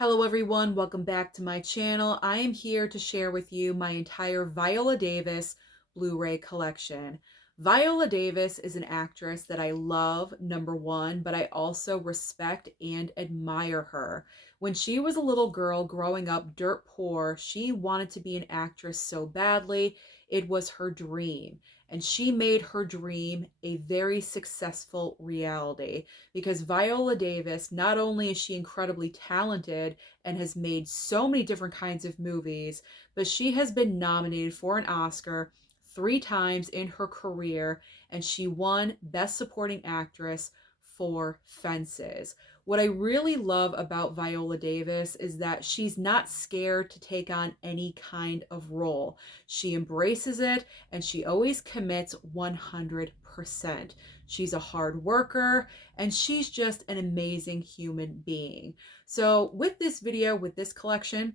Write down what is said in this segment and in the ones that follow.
Hello everyone, welcome back to my channel. I am here to share with you my entire Viola Davis Blu-ray collection. Viola Davis is an actress that I love, number one, but I also respect and admire her. When she was a little girl growing up dirt poor, she wanted to be an actress so badly. It was her dream. And she made her dream a very successful reality because Viola Davis, not only is she incredibly talented and has made so many different kinds of movies, but she has been nominated for an Oscar 3 times in her career, and she won Best Supporting Actress for Fences. What I really love about Viola Davis is that she's not scared to take on any kind of role. She embraces it and she always commits 100%. She's a hard worker and she's just an amazing human being. So with this video, with this collection,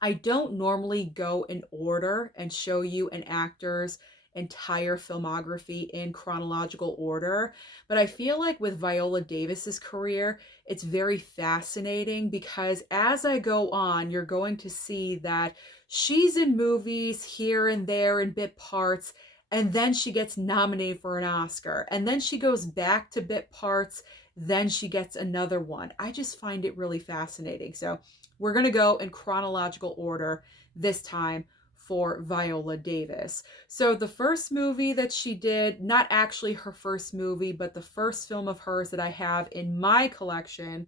I don't normally go in order and show you an actor's entire filmography in chronological order, but I feel like with Viola Davis's career, it's very fascinating because as I go on, you're going to see that she's in movies here and there in bit parts, and then she gets nominated for an Oscar, and then she goes back to bit parts, then she gets another one. I just find it really fascinating. So we're going to go in chronological order this time for Viola Davis. So the first movie that she did, not actually her first movie, but the first film of hers that I have in my collection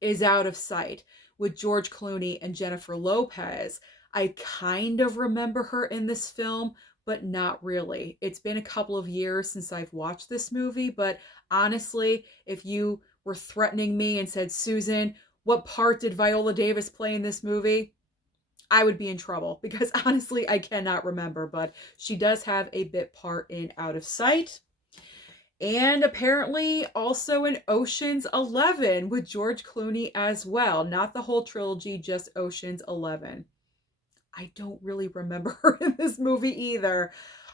is Out of Sight with George Clooney and Jennifer Lopez. I kind of remember her in this film, but not really. It's been a couple of years since I've watched this movie, but honestly, if you were threatening me and said, Susan, what part did Viola Davis play in this movie? I would be in trouble because honestly, I cannot remember, but she does have a bit part in Out of Sight. And apparently also in Ocean's 11 with George Clooney as well. Not the whole trilogy, just Ocean's 11. I don't really remember her in this movie either.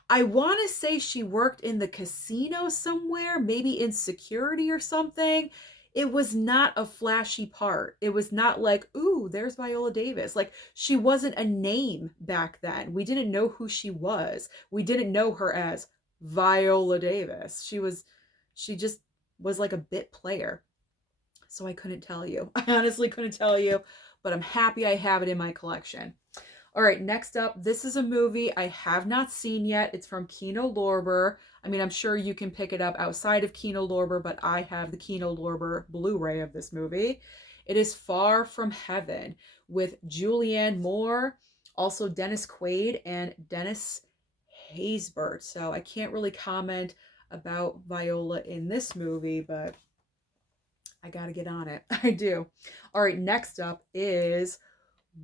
I want to say she worked in the casino somewhere, maybe in security or something. It was not a flashy part. It was not like, ooh, there's Viola Davis. Like, she wasn't a name back then. We didn't know who she was. We didn't know her as Viola Davis. She just was like a bit player. So I couldn't tell you. I honestly couldn't tell you, but I'm happy I have it in my collection. All right, next up, this is a movie I have not seen yet. It's from Kino Lorber. I mean, I'm sure you can pick it up outside of Kino Lorber, but I have the Kino Lorber Blu-ray of this movie. It is Far From Heaven with Julianne Moore, also Dennis Quaid and Dennis Haysbert. So I can't really comment about Viola in this movie, but I gotta get on it. I do. All right, next up is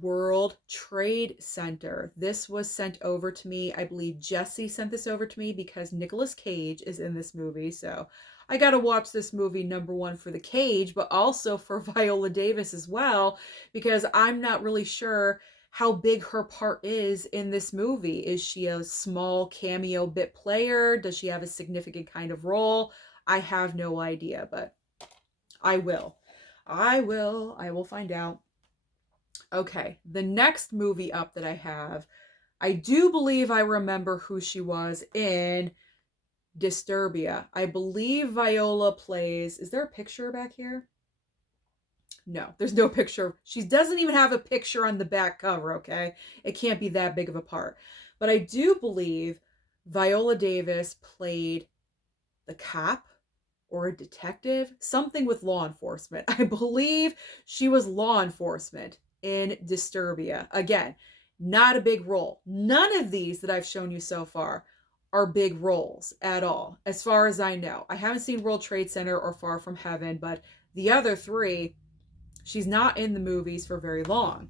World Trade Center. This was sent over to me. I believe Jesse sent this over to me because Nicolas Cage is in this movie. So I got to watch this movie, number one, for the Cage, but also for Viola Davis as well, because I'm not really sure how big her part is in this movie. Is she a small cameo bit player? Does she have a significant kind of role? I have no idea, but I will. I will find out. Okay, the next movie up that I have, I do believe I remember who she was in Disturbia. I believe Viola plays, is there a picture back here? No, there's no picture. She doesn't even have a picture on the back cover, okay? It can't be that big of a part. But I do believe Viola Davis played the cop or a detective, something with law enforcement. I believe she was law enforcement in Disturbia. Again, not a big role. None of these that I've shown you so far are big roles at all, as far as I know. I haven't seen World Trade Center or Far From Heaven, but the other three, she's not in the movies for very long.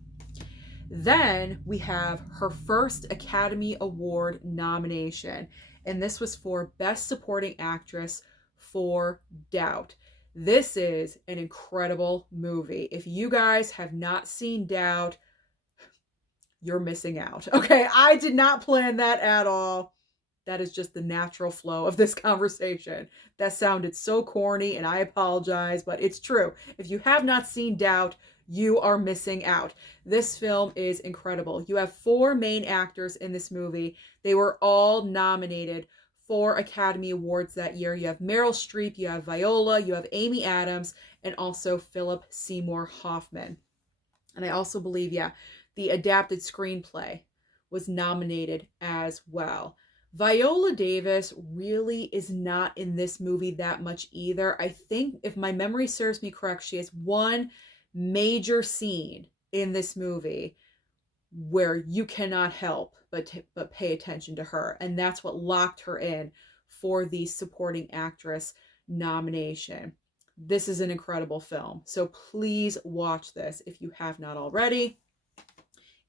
Then we have her first Academy Award nomination, and this was for Best Supporting Actress for Doubt. This is an incredible movie. If you guys have not seen Doubt, you're missing out. Okay, I did not plan that at all. That is just the natural flow of this conversation. That sounded so corny, and I apologize, but it's true. If you have not seen Doubt, you are missing out. This film is incredible. You have 4 main actors in this movie. They were all nominated for Academy Awards that year. You have Meryl Streep, you have Viola, you have Amy Adams, and also Philip Seymour Hoffman. And I also believe, yeah, the adapted screenplay was nominated as well. Viola Davis really is not in this movie that much either. I think, if my memory serves me correct, she has one major scene in this movie where you cannot help but pay attention to her, and that's what locked her in for the supporting actress nomination. This is an incredible film, so please watch this if you have not already.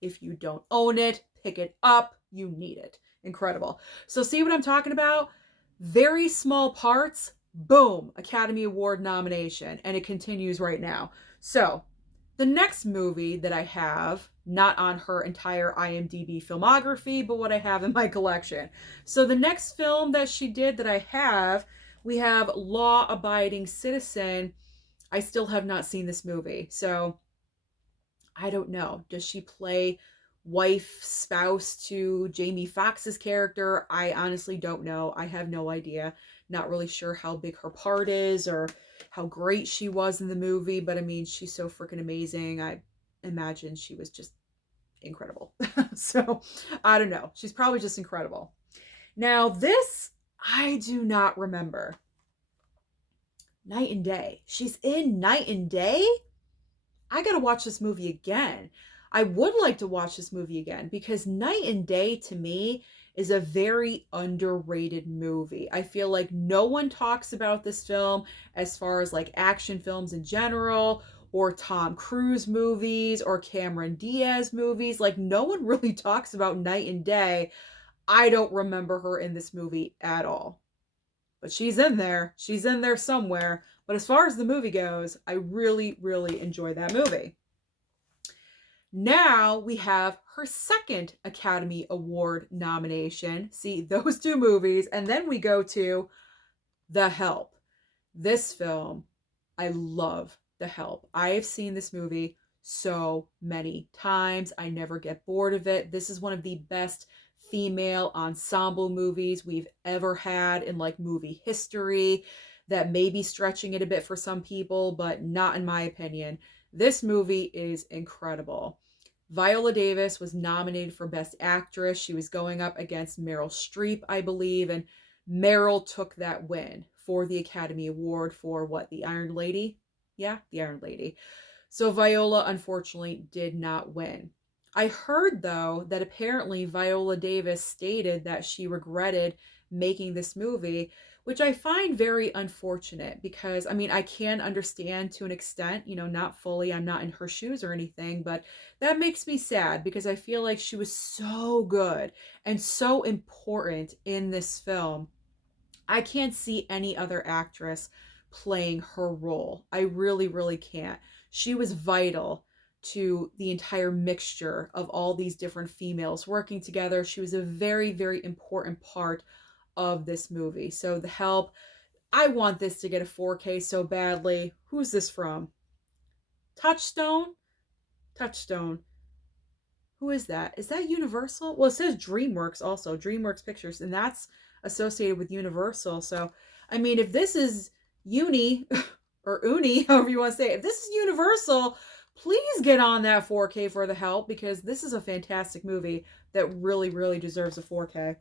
If you don't own it, pick it up. You need it. Incredible. So see what I'm talking about? Very small parts, boom, Academy Award nomination, and it continues right now. So the next movie that I have, not on her entire IMDb filmography, but what I have in my collection. So the next film that she did that I have, we have Law Abiding Citizen. I still have not seen this movie. So I don't know. Does she play wife, spouse to Jamie Foxx's character? I honestly don't know. I have no idea. Not really sure how big her part is or how great she was in the movie, but I mean, she's so freaking amazing. I imagine she was just incredible. So, I don't know. She's probably just incredible. Now, this I do not remember. Night and Day. She's in Night and Day? I gotta watch this movie again. I would like to watch this movie again because Night and Day to me is a very underrated movie. I feel like no one talks about this film as far as like action films in general or Tom Cruise movies or Cameron Diaz movies. Like no one really talks about Night and Day. I don't remember her in this movie at all. But she's in there. She's in there somewhere. But as far as the movie goes, I really, really enjoy that movie. Now we have her second Academy Award nomination. See, those 2 movies. And then we go to The Help. This film, I love The Help. I have seen this movie so many times. I never get bored of it. This is one of the best female ensemble movies we've ever had in like movie history. That may be stretching it a bit for some people, but not in my opinion. This movie is incredible. Viola Davis was nominated for Best Actress. She was going up against Meryl Streep, I believe, and Meryl took that win for the Academy Award for what, the Iron Lady? Yeah, the Iron Lady. So Viola unfortunately did not win. I heard, though, that apparently Viola Davis stated that she regretted making this movie, which I find very unfortunate because, I mean, I can understand to an extent, you know, not fully, I'm not in her shoes or anything, but that makes me sad because I feel like she was so good and so important in this film. I can't see any other actress playing her role. I really, really can't. She was vital to the entire mixture of all these different females working together. She was a very, very important part of this movie. So The Help, I want this to get a 4K so badly. Who's this from? Touchstone? Touchstone. Who is that? Is that Universal? Well, it says DreamWorks also, DreamWorks Pictures, and that's associated with Universal. So, I mean, if this is Uni or Uni, however you want to say it, if this is Universal, please get on that 4K for The Help because this is a fantastic movie that really, really deserves a 4K.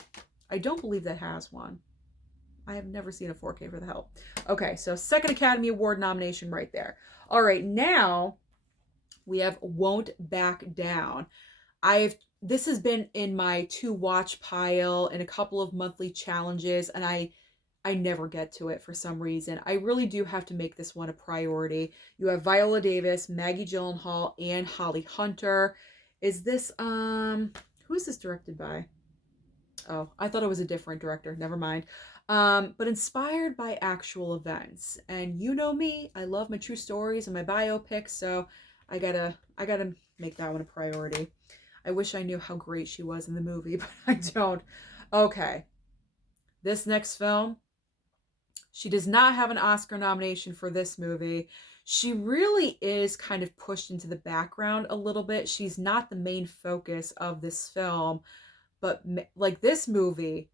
I don't believe that has one. I have never seen a 4K for The Help. Okay, so second Academy Award nomination right there. All right, now we have Won't Back Down. This has been in my to watch pile and a couple of monthly challenges, and I never get to it for some reason. I really do have to make this one a priority. You have Viola Davis, Maggie Gyllenhaal, and Holly Hunter. Is this who is this directed by? Oh, I thought it was a different director. Never mind. But inspired by actual events. And you know me, I love my true stories and my biopics, so I gotta make that one a priority. I wish I knew how great she was in the movie, but I don't. Okay. This next film, she does not have an Oscar nomination for this movie. She really is kind of pushed into the background a little bit. She's not the main focus of this film, but like this movie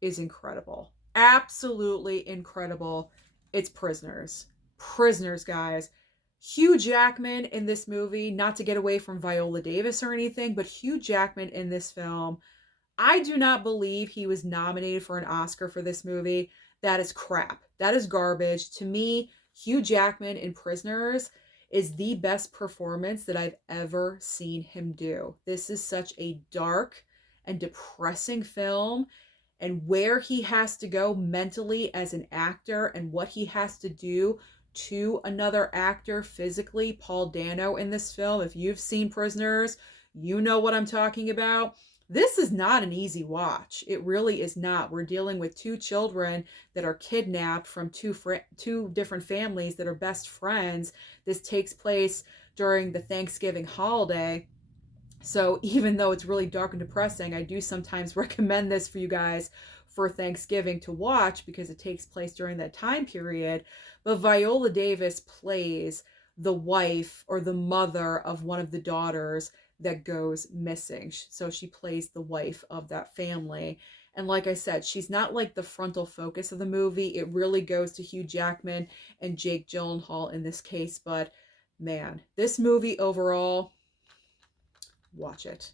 is incredible. Absolutely incredible. It's Prisoners. Prisoners, guys. Hugh Jackman in this movie, not to get away from Viola Davis or anything, but Hugh Jackman in this film, I do not believe he was nominated for an Oscar for this movie. That is crap. That is garbage. To me, Hugh Jackman in Prisoners is the best performance that I've ever seen him do. This is such a dark and depressing film, and where he has to go mentally as an actor and what he has to do to another actor physically. Paul Dano in this film, if you've seen Prisoners, you know what I'm talking about. This is not an easy watch. It really is not. We're dealing with two children that are kidnapped from two different families that are best friends. This takes place during the Thanksgiving holiday. So even though it's really dark and depressing, I do sometimes recommend this for you guys for Thanksgiving to watch because it takes place during that time period. But Viola Davis plays the wife or the mother of one of the daughters that goes missing. So she plays the wife of that family. And like I said, she's not like the frontal focus of the movie. It really goes to Hugh Jackman and Jake Gyllenhaal in this case. But man, this movie overall, watch it.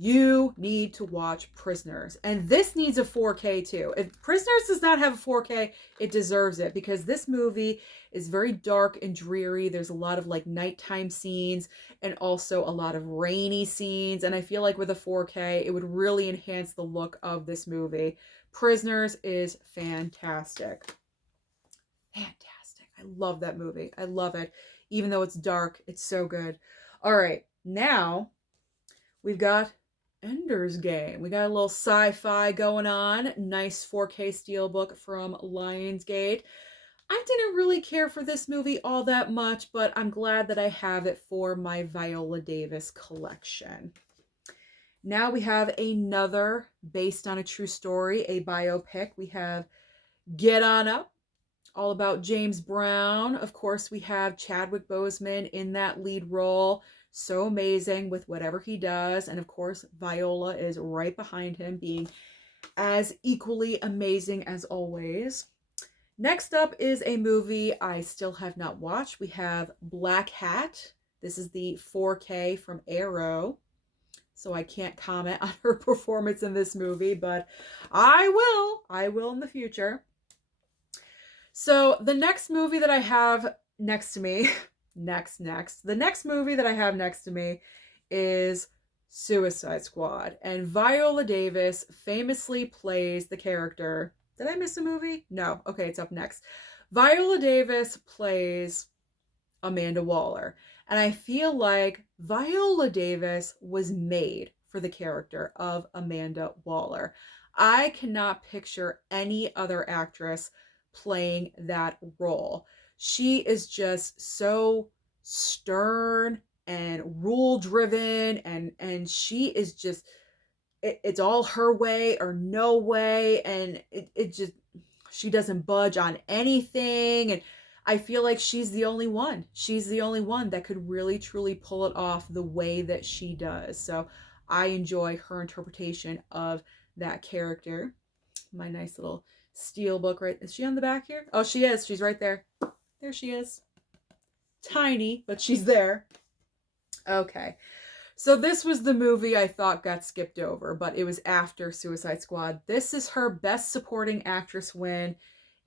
You need to watch Prisoners. And this needs a 4K too. If Prisoners does not have a 4K, it deserves it because this movie is very dark and dreary. There's a lot of like nighttime scenes and also a lot of rainy scenes. And I feel like with a 4K, it would really enhance the look of this movie. Prisoners is fantastic. Fantastic. I love that movie. I love it. Even though it's dark, it's so good. All right, now we've got Ender's Game. We got a little sci-fi going on. Nice 4K steelbook from Lionsgate. I didn't really care for this movie all that much, but I'm glad that I have it for my Viola Davis collection. Now we have another based on a true story, a biopic. We have Get On Up, all about James Brown. Of course, we have Chadwick Boseman in that lead role. So amazing with whatever he does. And of course, Viola is right behind him, being as equally amazing as always. Next up is a movie I still have not watched. We have Black Hat. This is the 4K from Arrow. So I can't comment on her performance in this movie, but I will in the future. So the next movie that I have next to me, the next movie that I have next to me is Suicide Squad. And Viola Davis famously plays the character. Did I miss a movie? No. Okay, it's up next. Viola Davis plays Amanda Waller. And I feel like Viola Davis was made for the character of Amanda Waller. I cannot picture any other actress playing that role. She is just so stern and rule driven, and she is just it's all her way or no way, and it just, she doesn't budge on anything. And I feel like she's the only one that could really truly pull it off the way that she does. So I enjoy her interpretation of that character. My nice little steel book, right? Is she on the back here? Oh, she is. She's right there. There she is. Tiny, but she's there. Okay. So this was the movie I thought got skipped over, but it was after Suicide Squad. This is her Best Supporting Actress win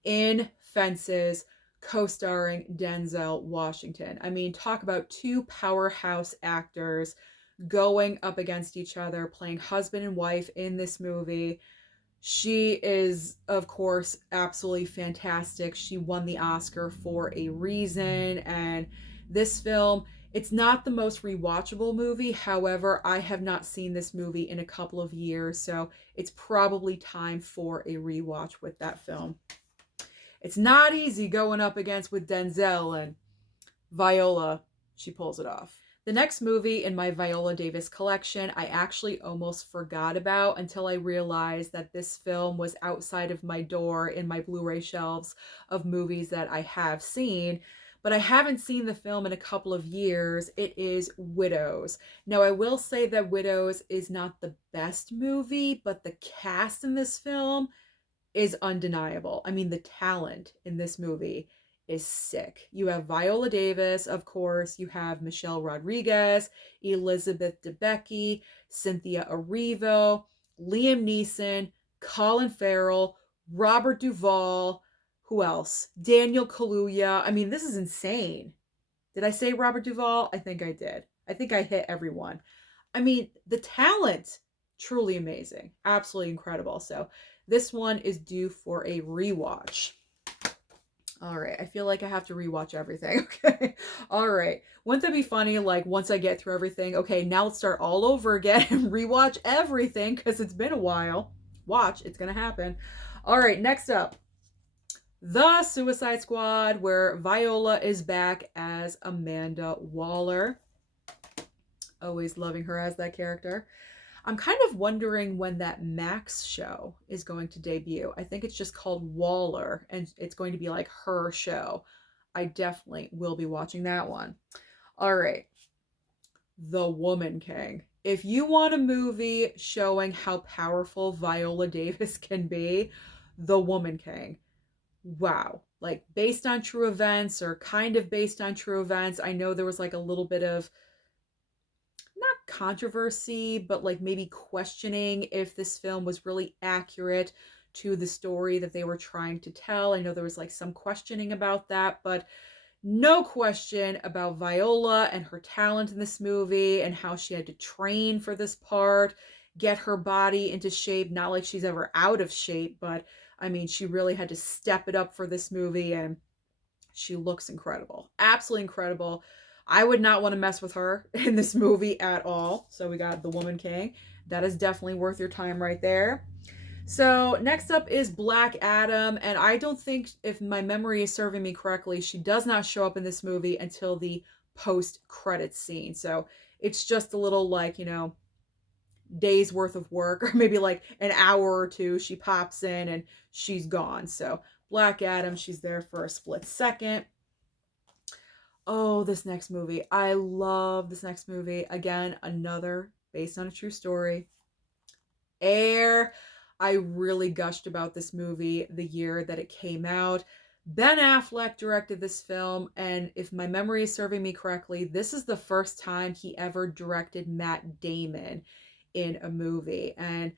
in Fences, co-starring Denzel Washington. I mean, talk about two powerhouse actors going up against each other, playing husband and wife in this movie. She is, of course, absolutely fantastic. She won the Oscar for a reason. And this film, it's not the most rewatchable movie. However, I have not seen this movie in a couple of years, so it's probably time for a rewatch with that film. It's not easy going up against with Denzel, and Viola, she pulls it off. The next movie in my Viola Davis collection, I actually almost forgot about until I realized that this film was outside of my door in my Blu-ray shelves of movies that I have seen, but I haven't seen the film in a couple of years. It is Widows. Now, I will say that Widows is not the best movie, but the cast in this film is undeniable. I mean, the talent in this movie is sick. You have Viola Davis, of course. You have Michelle Rodriguez, Elizabeth Debicki, Cynthia Erivo, Liam Neeson, Colin Farrell, Robert Duvall. Who else? Daniel Kaluuya. I mean, this is insane. Did I say Robert Duvall? I think I did. I think I hit everyone. I mean, the talent, truly amazing. Absolutely incredible. So this one is due for a rewatch. All right, I feel like I have to rewatch everything. Okay. All right. Wouldn't that be funny? Like, once I get through everything, okay, now let's start all over again and rewatch everything because it's been a while. Watch, it's going to happen. All right, next up, The Suicide Squad, where Viola is back as Amanda Waller. Always loving her as that character. I'm kind of wondering when that Max show is going to debut. I think it's just called Waller, and it's going to be like her show. I definitely will be watching that one. All right. The Woman King. If you want a movie showing how powerful Viola Davis can be, The Woman King. Wow. Like, based on true events, or kind of based on true events. I know there was like a little bit of, not controversy, but like maybe questioning if this film was really accurate to the story that they were trying to tell. I know there was like some questioning about that, but no question about Viola and her talent in this movie and how she had to train for this part, get her body into shape. Not like she's ever out of shape, but I mean, she really had to step it up for this movie, and she looks incredible. Absolutely incredible. I would not want to mess with her in this movie at all. So we got The Woman King. That is definitely worth your time right there. So next up is Black Adam, and I don't think, if my memory is serving me correctly, she does not show up in this movie until the post-credits scene. So it's just a little, like, you know, days worth of work, or maybe like an hour or two. She pops in and she's gone. So Black Adam, she's there for a split second. Oh, this next movie. I love this next movie. Again, another based on a true story. Air. I really gushed about this movie the year that it came out. Ben Affleck directed this film, and if my memory is serving me correctly, this is the first time he ever directed Matt Damon in a movie. And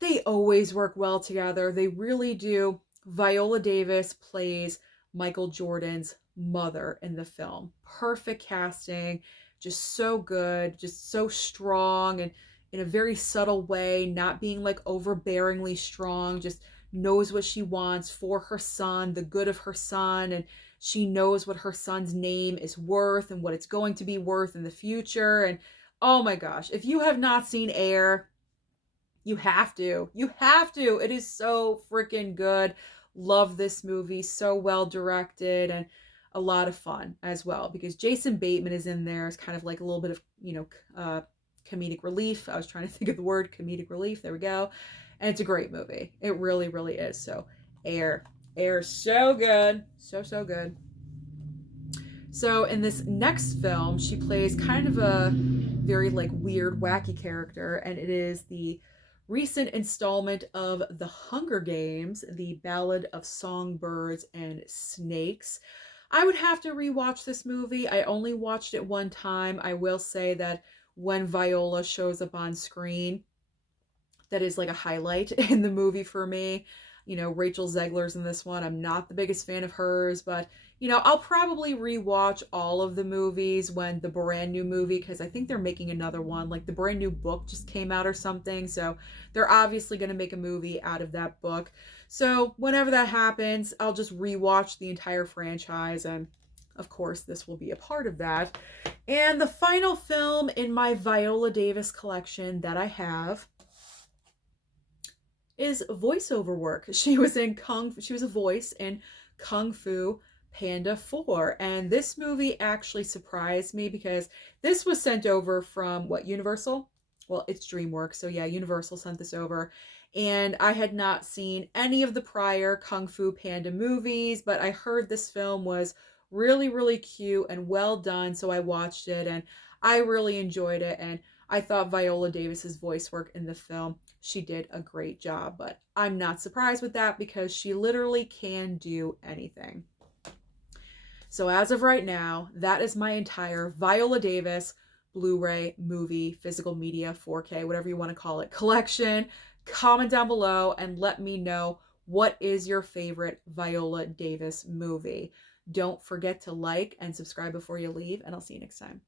they always work well together. They really do. Viola Davis plays Michael Jordan's mother in the film. Perfect casting, just so good, just so strong, and in a very subtle way, not being like overbearingly strong, just knows what she wants for her son, the good of her son, and she knows what her son's name is worth and what it's going to be worth in the future. And oh my gosh, if you have not seen Air, you have to. You have to. It is so freaking good. Love this movie. So well directed and a lot of fun as well, because Jason Bateman is in there as kind of like a little bit of, you know, comedic relief. I was trying to think of the word comedic relief. There we go. And it's a great movie. It really, really is. So Air. Air is so good. So, so good. So in this next film, she plays kind of a very like weird, wacky character, and it is the recent installment of The Hunger Games, The Ballad of Songbirds and Snakes. I would have to rewatch this movie. I only watched it one time. I will say that when Viola shows up on screen, that is like a highlight in the movie for me. You know, Rachel Zegler's in this one. I'm not the biggest fan of hers, but you know, I'll probably rewatch all of the movies when the brand new movie, because I think they're making another one. Like the brand new book just came out or something. So they're obviously going to make a movie out of that book. So whenever that happens, I'll just rewatch the entire franchise. And of course, this will be a part of that. And the final film in my Viola Davis collection that I have is voiceover work. She was a voice in Kung Fu Panda 4. And this movie actually surprised me because this was sent over from what, Universal? Well, it's DreamWorks. So yeah, Universal sent this over. And I had not seen any of the prior Kung Fu Panda movies, but I heard this film was really, really cute and well done. So I watched it and I really enjoyed it. And I thought Viola Davis's voice work in the film, she did a great job. But I'm not surprised with that because she literally can do anything. So as of right now, that is my entire Viola Davis Blu-ray movie, physical media, 4K, whatever you want to call it, collection. Comment down below and let me know, what is your favorite Viola Davis movie. Don't forget to like and subscribe before you leave, and I'll see you next time.